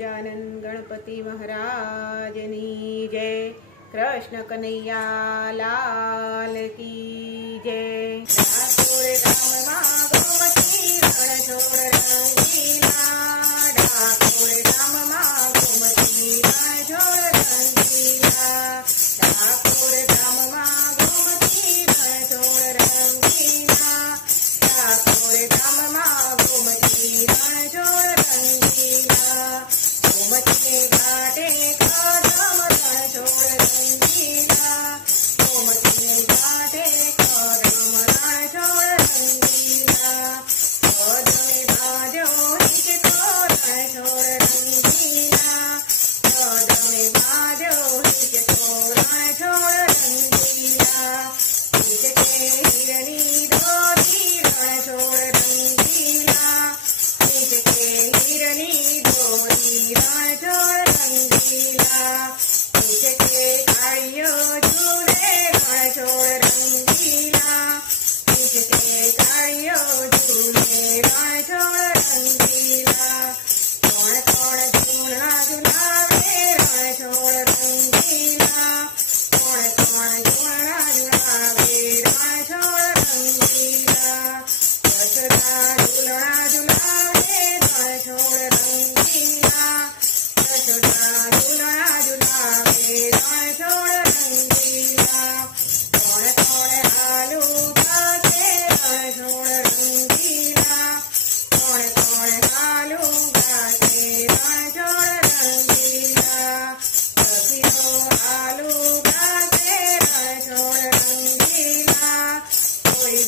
गजानन गणपति महाराजनी जय। कृष्ण कन्हैया लाल की जय। ठाकुर राम माँ गोमती रण छोड़ रंगीला। ठाकुर राम माँ गोमती रण छोड़ रंगीला। ठाकुर राम माँ गोमती रण छोड़ रंगीला। ठाकुर राम माँ गोमती रण छोड़ रंगीला। गोमती के घाटे कदम रण छोड़ रंगीला। गोमती के घाटे कदम रण छोड़ रंगीला। कदम बाजो हिचको रण छोड़ रंगीला। कदम बाजो हिचको रण छोड़ रंगीला। हिचके हिरनी धोती रण छोड़ रंगीला। हिचके हिरनी धोती रण छोड़ रंगीला। हिचके कालियो झूले रण छोड़ रंगीला। हिचके कालियो झूले रण छोड़ रंगीला। कौन कौन झूला झुलावे रण छोड़ रंगीला। कौन कौन झूला झुलावे रण छोड़ रंगीला। यशोदा झूलना झुलावे रण छोड़ रंगीला। यशोदा झूलना झुलावे रण छोड़ रंगीला। कौन कौन आलू गाते रण छोड़ रंगीला। कौन कौन आलू गाते रण छोड़ रंगीला। सखियो आलू गाते रण छोड़ रंगीला। कोई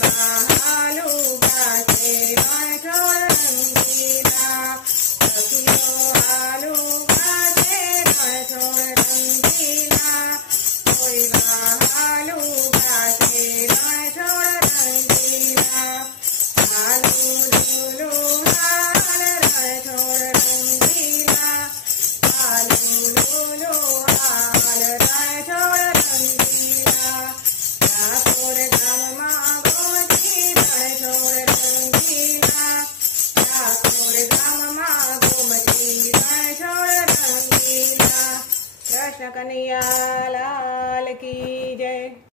आलू गाते रण छोड़ रंगीला। सखियो आलू गाते रण छोड़ रंगीला। कोई आलू गाते रण छोड़ रंगीला। आलू लूलू हाल रण छोड़ रंगीला। आलू लूलू हाल रण छोड़ रंगीला। ठाकुर धाम माँ गोमती रण छोड़ रंगीला। ठाकुर धाम माँ गोमती रण छोड़ रंगीला। कृष्ण कन्हैया लाल की जय।